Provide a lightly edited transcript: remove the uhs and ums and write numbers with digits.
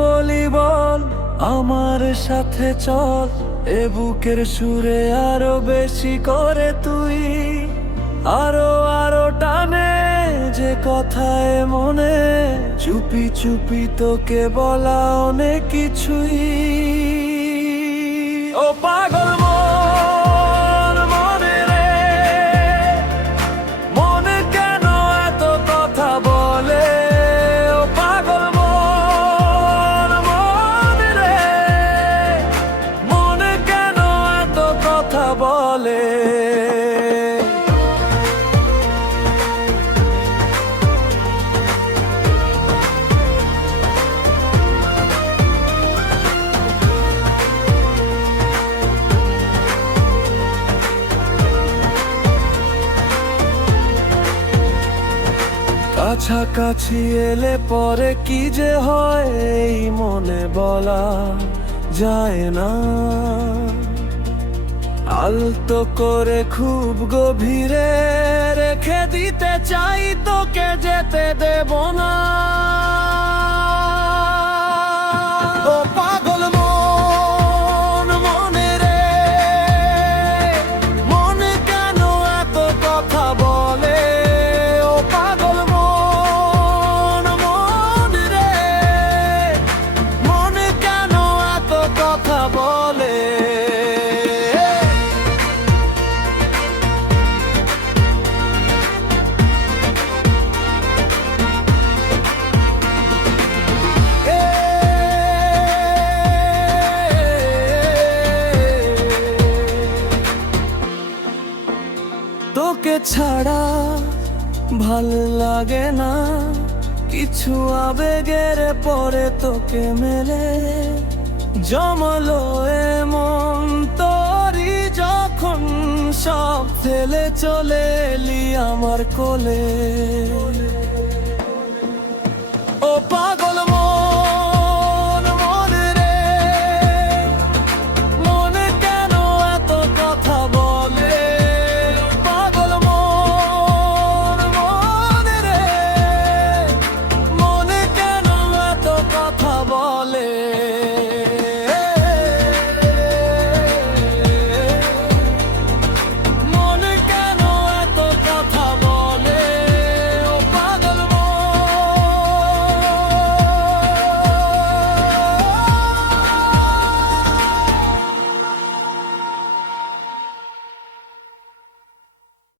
বলি বল, আমার সাথে চল, এ বুকের সুরে আরো বেশি করে তুই। আরো আরো টানে যে কথায় মনে, চুপি চুপি তোকে বলা অনেক কিছুই। ও পাগল মন, মনে রে, মনে কেন এত কথা বলে? ও পাগল মন, মনে রে, মনে কেন এত কথা বলে? কাছাকাছি এলে পরে কি যে হয় এই মনে বলা যায় না। আলতো করে খুব গভীরে রেখে দিতে চাই, তোকে যেতে দেব না। ও পাগল মন, মনে রে, মনে কেন এত কথা বলে? ও পাগল মন, মনে রে, মনে কেন এত কথা বলে? তোকে ছাড়া ভাল লাগে না, কিছু আবেগের পরে তোকে মেলে জমলো এমন তোরই যখন, সব ফেলে চলে এলি আমার কোলে। ও